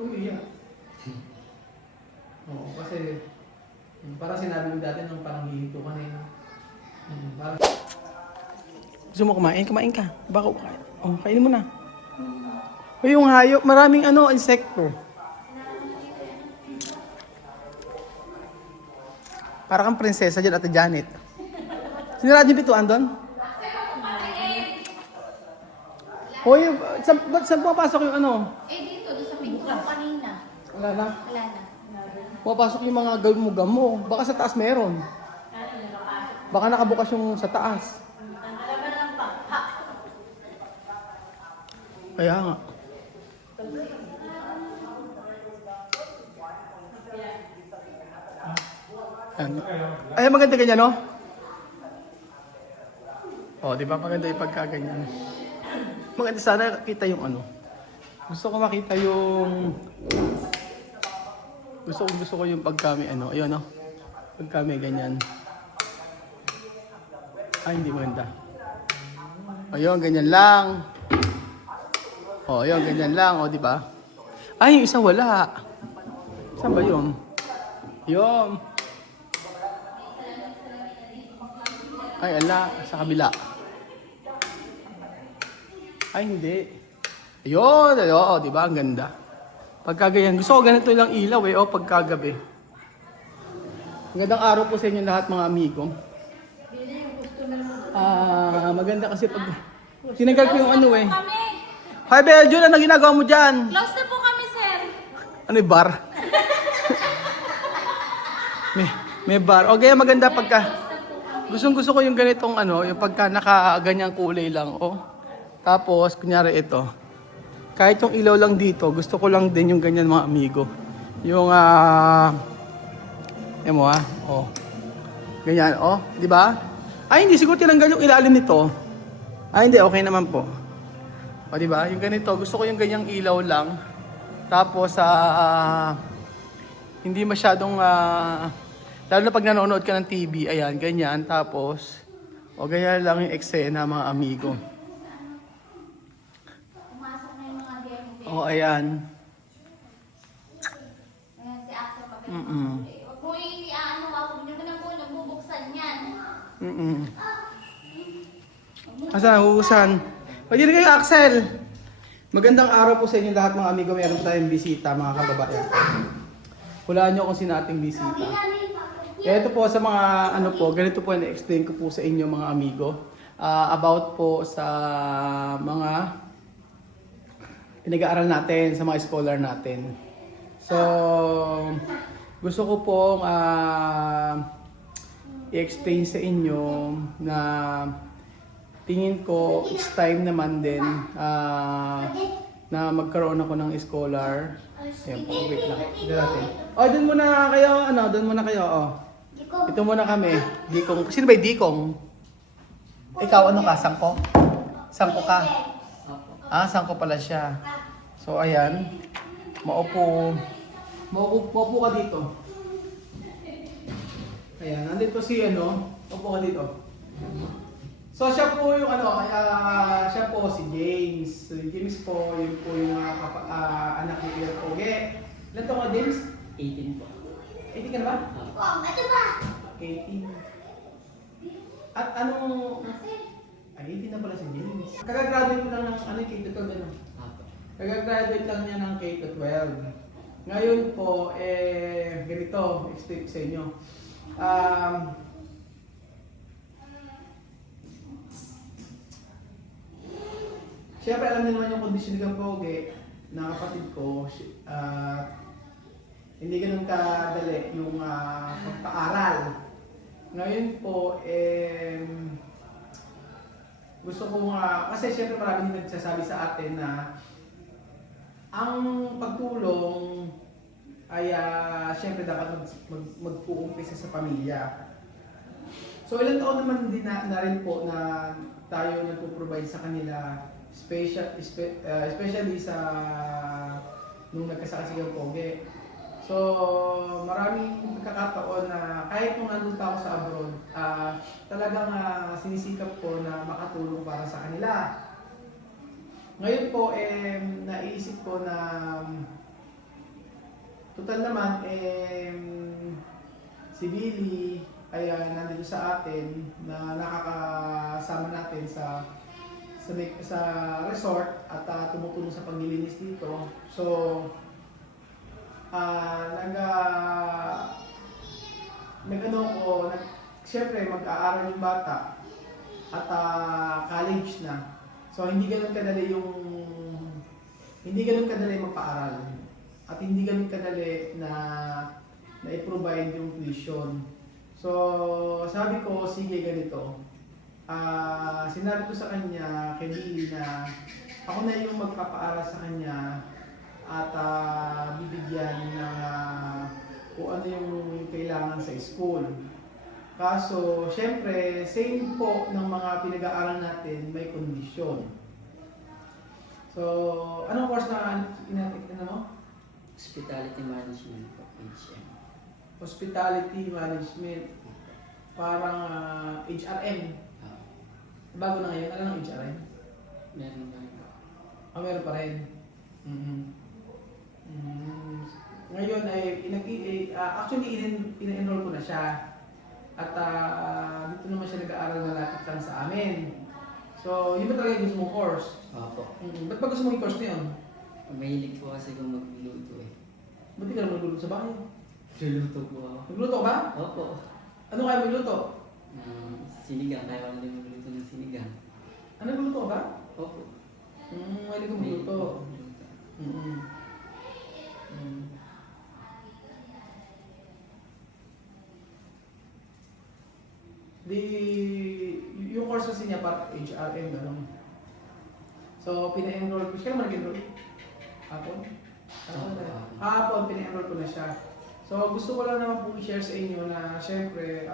Umiyak. Oo, kasi parang sinabi mo dati nung parang hihinto ka na yun. Parang... Gusto mo kumain? Kumain ka. Baka kumain. Oh, kainin mo na. O yung hayop, maraming insekto. Parang kang prinsesa dyan, Ate Janet. Sinarad yung pituan doon? Hoy, saan pumapasok yung Dito, doon sa pinto kanina. Wala na. Wala na. Pumapasok yung mga gamo-gamo. Baka sa taas meron. Baka nakabukas yung sa taas. Kaya nga. Ay, maganda ganyan, no? Oh, di ba maganda yung pagkaganyan? Maganda sana kita yung Gusto ko makita yung... Gusto ko yung pagkami ayun, no? Pagkami ganyan. Ay, hindi maganda. Ayun, ganyan lang. Oh, ayun, ganyan lang, di ba? Ay, yung isa wala. Saan ba yun? Yun. Ay, ala, sa kabila. Ay, hindi. Ayun, di ba? Ang ganda. Pagkaganyan. Gusto ko ganito lang ilaw pagkagabi. Magandang araw po sa inyo lahat mga amigo. Maganda kasi pag... Tinagal ko yung Hi, Belgium, ano ginagawa mo dyan? Close na po kami, sir. Ano yung bar? may bar. Okay, maganda pagka... Gusto ko yung ganitong yung pagka nakaganyang kulay lang, Tapos, kunyari ito. Kahit yung ilaw lang dito, gusto ko lang din yung ganyan mga amigo. Yung, Ganyan, di ba? Ay, hindi, siguro tinanggal yung ilalim nito. Ay, hindi, okay naman po. Di ba? Yung ganito, gusto ko yung ganyang ilaw lang. Tapos, hindi masyadong, lalo na pag nanonood ka ng TV, ayan, ganyan. Tapos, ganyan lang yung eksena mga amigo. Pumasok na yung mga game. Ayan. Ayan, si Axel pagkakas. Huwag mo huwag nyo na po nabubuksan yan. Asan, huhusan? Pwede na kayo, Axel. Magandang araw po sa inyo lahat mga amigo. Meron tayong bisita, mga kababayan. Hulaan nyo kung sino ating bisita. Kaya ito po sa mga ganito po na-explain ko po sa inyo mga amigo. About po sa mga pinag-aaral natin, sa mga scholar natin. So, gusto ko pong i-explain sa inyo na tingin ko it's time naman din na magkaroon ako ng scholar. Ayan po, wait lang. Doon muna kayo, Ito muna kami. Dikong. Sino ba yung Dikong? Ikaw, ka? Sangko? Sangko ka? Sangko pala siya. So, ayan. Maupo ka dito. Ayan, nandito si Upo ka dito. So, siya po yung siya po si James. So, James po, yun po yung anak ni Kuya Poge. Ilan taon ka, James? 18 po. 18 ka na ba? Ito ba? 18. At anong... Ay, 18 na pala si James. Kagagraduate lang ng K-12 Apo. Kagagraduate lang niya ng K-12. Ngayon po, ganito, explain sa inyo. Siyempre, alam niyo naman yung kondisyon ng Poge na kapatid ko, hindi ganun kadali yung pagpaaral. Ngayon po, gusto ko kasi siyempre marami din nagsasabi sa atin na ang pagtulong ay siyempre dapat mag-uumpisa sa pamilya. So ilang taon naman din na rin po na tayo nagpo-provide sa kanila, especially sa nung nagkasakit si Poge. So maraming pagkakataon na kahit nung nandun pa ako sa abroad, talagang sinisikap ko na makatulong para sa kanila. Ngayon po, naiisip ko na total naman, si Billy ay nandito sa atin na nakakasama natin sa resort at tumutulong sa paglilinis dito. So, siyempre mag-aaral yung bata at college na. So, hindi ganun kadali magpaaral at hindi ganun kadali na i-provide yung tuition. So, sabi ko, sige ganito. Sinabi ko sa kanya, kay Billy, na ako na yung magpapaaral sa kanya at bibigyan na kung ano yung kailangan sa school. Kaso, syempre, same po ng mga pinag-aaral natin, may kondisyon. So, anong course na mo? Hospitality Management po, HM. Hospitality Management. Parang HRM. Bago na ngayon, ano ang HRM? Meron ba rin po? Meron pa rin. Ngayon ay actually in-enroll ko na siya. At dito naman siya nag-aaral na lapit lang sa amin. So, yun ba talaga yung gusto mong course? Opo. Ba't ba gusto mong yung course na yun? Mahilig po kasi kung magluluto eh. Ba't di ka naman magluluto sa bahay? Luluto po ako. Magluto ka ba? Opo. Ano kaya magluto? Sinigang, kaya wala din magluto ng sinigang. Ano magluto ka ba? Opo. Mahilig ka magluto. Yung course kasi niya para HRM, gano'n. So, pina-enroll ko siya. Kailan mo nag-enroll? Hapon? Hapon, pina-enroll ko na siya. So, gusto ko lang naman po i-share sa inyo na syempre,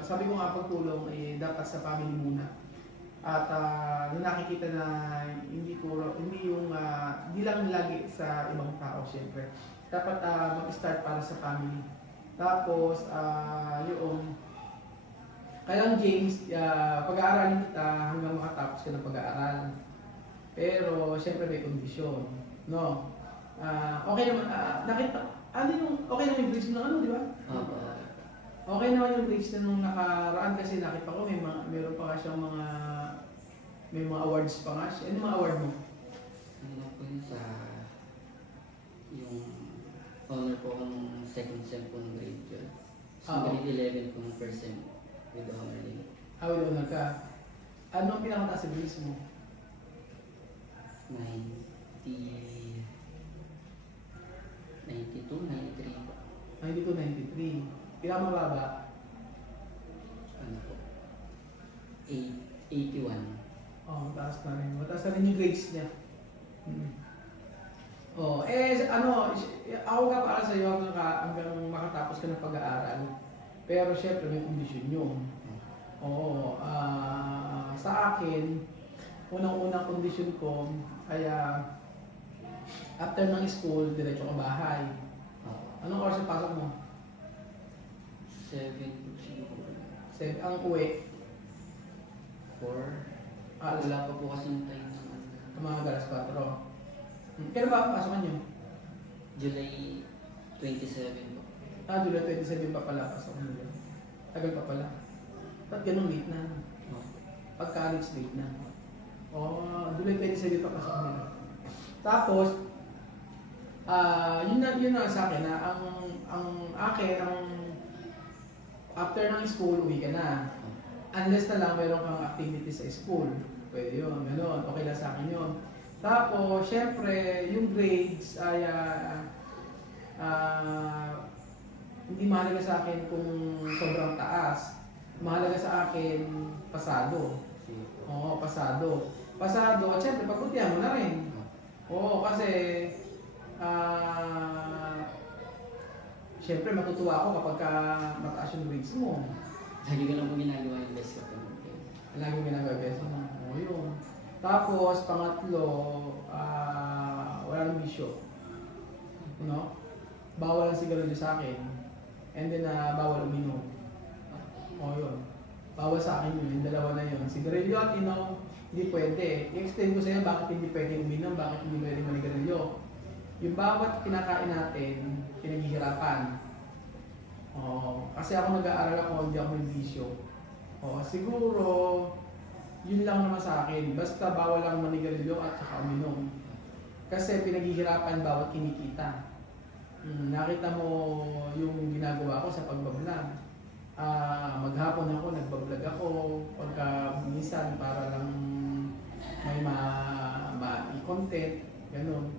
sabi ko nga pagtulong ay dapat sa family muna. At nung nakikita na hindi lang lagi sa ibang tao syempre. Dapat mag-start para sa family. Tapos, kailang James, pag-aaralin kita hanggang makatapos ka ng pag-aaral. Pero, syempre may kondisyon. No? Okay naman, okay naman yung grades mo ng di ba? Opo. Okay naman yung grades na nung nakaraan kasi nakita ko meron pa nga siyang may mga awards pa nga siya. Ano mga award mo? Ano po yun sa yung honor po akong second sem po ng grade 12. So, grade 11 po ng first sem with honor din. With honor ka. Ano ang pinakamataas sa grades mo? 92, 93 po. 92, 93. Pinakamababa? Ano po? 81. Mataas na rin. Mataas na rin yung grades niya. Ako ka para sa iyo hanggang makatapos ka ng pag-aaral. Pero syempre may kondisyon yun. Sa akin, unang-unang kondisyon ko ay after ng school, diretso ka bahay. Anong oras ang pasok mo? 7 po siguro. Ang uwi? 4. Wala pa po kasi yung time ng Mga alas 4. Kailan ba ang pasokan nyo? July 27 po. July 27 pa pala pasokan nyo. Tagal pa pala. Ba't ganun late na? Pag-college late na. July 27 pa pasokan nyo. Tapos, yun na sa akin na after ng school, uwi ka na. Unless na lang meron kang activity sa school. Pwede yun, gano'n. Okay lang sa akin yun. Tapos, syempre, yung grades ay hindi mahalaga sa akin kung sobrang taas. Mahalaga sa akin, pasado. Oo, pasado. Pasado, at syempre, pagbutihan mo na rin. Oo, kasi, syempre, matutuwa ako kapag mataas yung grades mo. Lagi ko lang po ginagawa yung best ko. Lagi mo ginagawa best mo. Yun. Tapos, pangatlo, wala nang bisyo. No? Bawal ang sigarilyo sa akin. And then, bawal uminom. Yun. Bawal sa akin yun. Yung dalawa na yun. Sigarilyo at inom, hindi pwede. I-explain ko sa iyo bakit hindi pwede uminom, bakit hindi pwede manigarilyo. yung bawat kinakain natin, pinaghihirapan. Oh, kasi ako nag-aaral ako, hindi ako may bisyo. Oh, siguro, yun lang naman sa akin. Basta bawal lang manigarilyo at saka uminom. Kasi pinaghihirapan bawat kinikita. Nakita mo yung ginagawa ko sa pagbablog. Maghapon ako, nagbablog ako. Pagka minsan para lang may ma-content, ganun.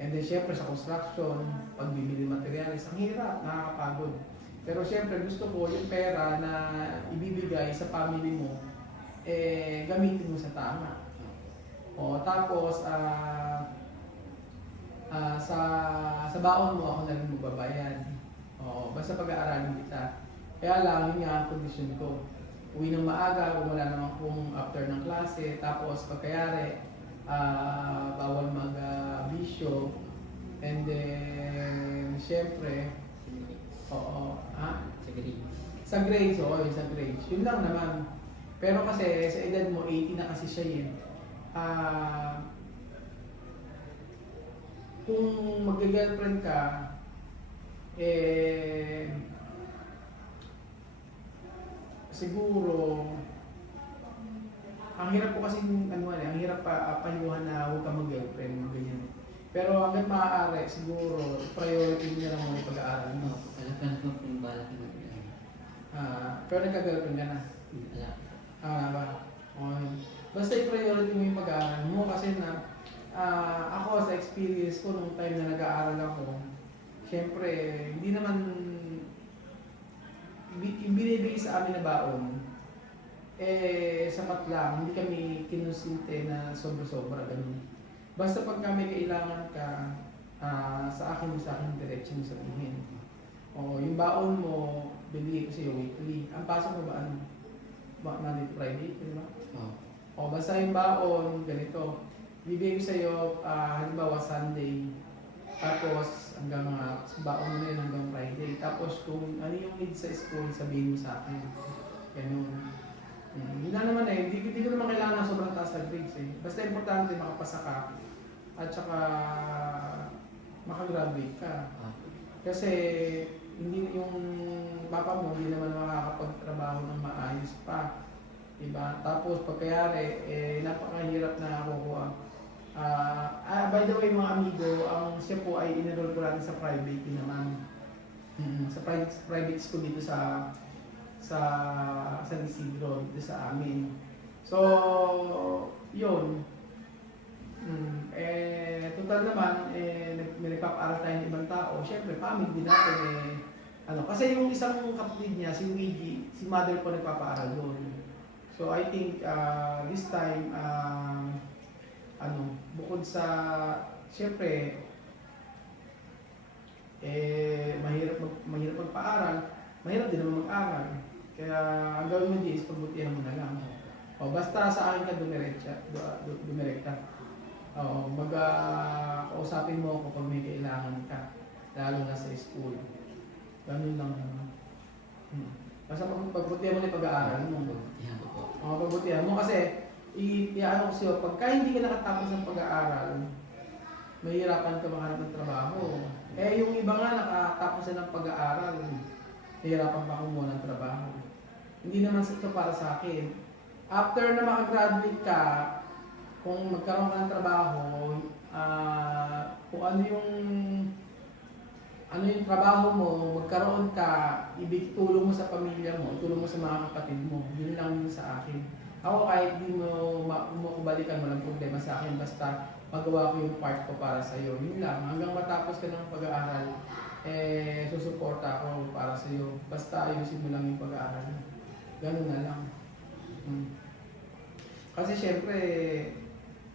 And then syempre sa construction, pagbibili materials, ang hirap, nakakapagod. Pero syempre gusto ko yung pera na ibibigay sa family mo, gamitin mo sa tama. O tapos, sa baon mo ako na rin magbabayad. O, basta pag-aaralin kita. Kaya lang, yun nga ang kondisyon ko. Uwi ng maaga, kung wala naman kung after ng klase, tapos pagkayari, bawal mag-bisyo. And then, syempre, oo, Sa grades. sa grades, oo, yung sa grades. Yun lang naman. Pero kasi, sa edad mo, 80 na kasi siya yun. Kung mag-girlfriend ka, siguro, ang hirap po kasi, ang hirap payuhan na huwag ka mag-girlfriend, ganyan. Pero hanggang maaari, siguro, priority niya lang muna yung pag-aaral mo. Alam ka na po kung balak na Pero nagka-girlfriend ka na. Ba? Basta i-priority mo yung pag-aaral mo kasi ako sa experience ko nung time na nag-aaral ako, syempre, hindi naman binibigay sa amin na baon, sapat lang, hindi kami kinonsinte na sobra-sobra, ganun. Basta pag kami kailangan ka, sa akin diretso mo sabihin. O, yung baon mo, bibigay ko sa'yo weekly. Ang pasok mo ba ano? Monday to Friday, di ba? O, basta yung baon, ganito. Bibigay ko sa'yo, halimbawa Sunday, tapos hanggang baon mo na yun hanggang Friday. Tapos kung ano yung need sa school, sabihin mo sa akin. Ganun. Yun na naman hindi ko naman kailangan ng sobrang taas na grades eh. Basta importante makapasa ka at saka makagraduate ka. Kasi hindi yung papa mo hindi naman makakapagtrabaho ng maayos pa. Diba? Tapos pagkayari, napakahirap na kukuha. By the way mga amigo, siya po ay in-enroll ko natin sa private din naman. Sa private school dito sa San Isidro, dito sa amin. So, yun. Total naman, may nagpapaaral tayo ng ibang tao. Siyempre, family din natin kasi yung isang kapatid niya, si Luigi, si mother ko nagpapaaral doon. So I think this time, bukod sa, siyempre, mahirap magpaaral, mahirap din naman mag-aral. Kaya ang gawin mo is pagbutihan mo na lang. O, basta sa akin ka dumirekta. Kausapin mo ako pag may kailangan ka, lalo na sa school. Ganun lang naman. Basta pagbutihan mo na yung pag-aaral mo. Pagbutihan mo kasi, i-ano ko sa'yo, pagka hindi ka nakatapos ng pag-aaral, mahihirapan ka makahanap ng trabaho. Yung iba nga nakatapos na ng pag-aaral, mahihirapan pa kumuha ng trabaho. Hindi naman ito para sa akin. After na makagraduate ka, kung magkaroon ka ng trabaho, kung ano yung trabaho mo, magkaroon ka, tulong mo sa pamilya mo, tulong mo sa mga kapatid mo. Yun lang yun sa akin. Ako kahit di mo kumabalikan, walang problema sa akin, basta magawa ko yung part ko para sa iyo. Yun lang, hanggang matapos ka ng pag-aaral, susuporta ako para sa iyo. Basta ayusin mo lang yung pag-aaral. Ganun na lang. Kasi syempre,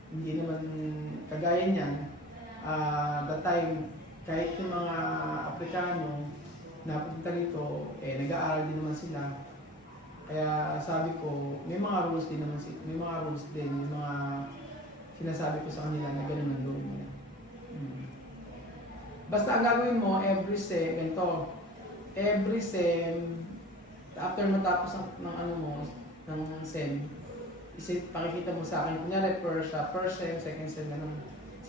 hindi naman kagaya niyan. That time, kahit yung mga Aprikano na punta rito, nag-aaral din naman sila. Kaya sabi ko, may mga rules din, yung mga sinasabi ko sa kanila na ganun ang gawin mo. Basta ang gagawin mo, every sem, after matapos ng sem, pakikita mo sa akin, kunyari first sem, second sem,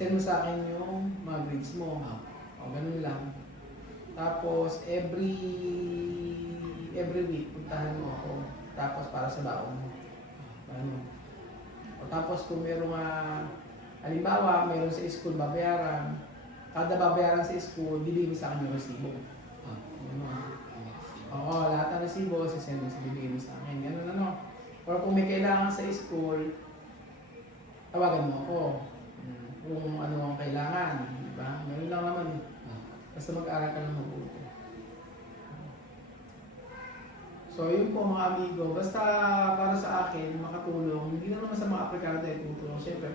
send mo sa akin yung mga grades mo. O, ganun lang. Tapos, every week, puntahan mo ako. Tapos, para sa baon mo. Ano? O, tapos, kung merong, halimbawa, meron sa school, babayaran. Kada babayaran sa school, bibigyan mo sa akin yung resibo. Ganun. Oo, lahat ng resibo, sisend mo sa bibigyan mo sa akin. Ganun ano. Or kung may kailangan sa school, tawagan mo ako. Kung ano ang kailangan. Diba? Ganun lang naman eh. Basta mag-aaral ka ng mabuti. So yun po mga amigo, basta para sa akin, makatulong, hindi na naman sa mga Aprikano tayo tutulong. Siyempre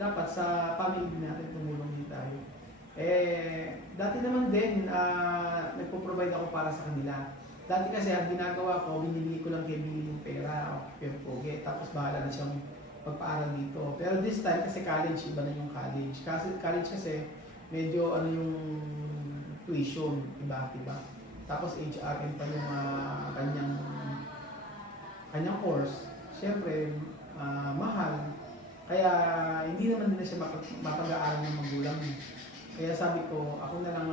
dapat sa family natin tumulong din tayo. Dati naman din, nagpo-provide ako para sa kanila. Dati kasi ang ginagawa ko, binibigay ko lang kay Billy yung pera o yung pogi, tapos bahala na siyang magpaaral dito. Pero this time kasi college, iba na yung college. Kasi college kasi medyo ano yung tuition, iba. Tapos HRM pa yung kanyang course. Siyempre, mahal. Kaya hindi naman nila siya mapag-aaral ng magulang. Kaya sabi ko, ako na lang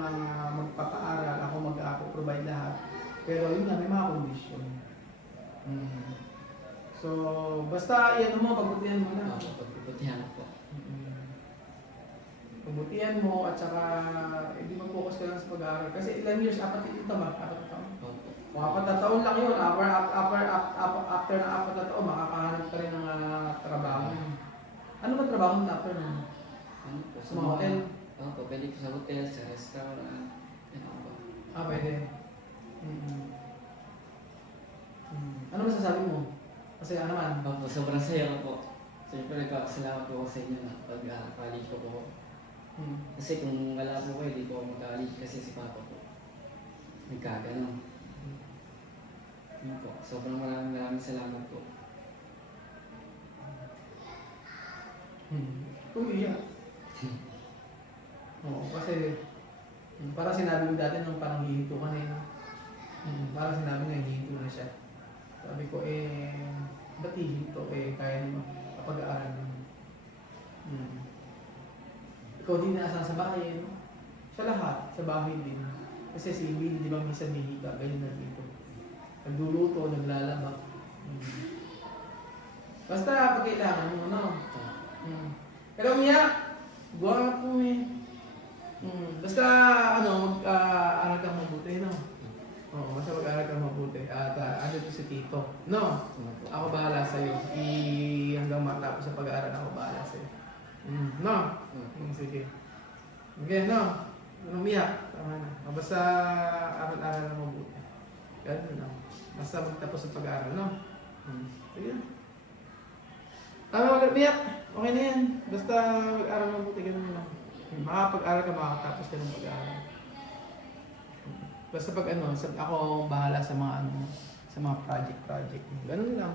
magpapaaral, ako mag-provide lahat. Pero yun nga, may mga condition. So, basta yan mo, pagbutihan mo na. Pagbutihan po. Pagbutihan mo at saka hindi mag-focus ka lang sa pag-aaral. Kasi ilang years, 4 ito ba? 4 na taon? O 4 na taon lang yun. After na 4 na taon, makakahanap ka rin ng trabaho. Ano ba trabaho mo after na? Ano po? Sa mga hotel? Po, pwede po sa hotel, sa restaurant. Ano po? Pwede. Ano masasabi mo? Kasi ano naman? Opo, sobrang saya ko po. Siyempre, nagpapasalamat po ako sa inyo na pag-college ko po. Kasi kung wala po kayo, di po ako mag-college kasi si Papa po. Nagkaganon. Yun po. Sobrang maraming salamat po. Umiyak. Oo, kasi parang sinabi mo dati nung parang hihinto ka na yun. Parang sinabi nga hihinto na siya. Sabi ko, ba't hihinto? Kaya naman kapag-aaral mo. Ikaw din nasa sa bahay, no? Sa lahat, sa bahay din. Kasi si Will, di ba minsan hihiga, ganyan na dito. Nagluluto, naglalaba. Basta pag kailangan mo, no? Pero umiyak, guwapo eh. Basta mag-aaral kang mabuti, no? Oo, basta mag-aaral kang mabuti. At ano to si Tito, no? Ako bahala sa'yo. Hanggang matapos sa pag-aaral, ako bahala sa'yo. No? Sige. Okay, no? Umiyak. Tama na. Basta aral-aral na mabuti. Ganun lang. Basta magtapos sa pag-aaral, no? Sige. Tama, umiyak. Okay na yan. Basta mag-aaral mabuti, ganun lang. Makapag-aral ka, makatapos ka ng pag-aaral. Basta pag ako bahala sa mga sa mga project. Ganun lang.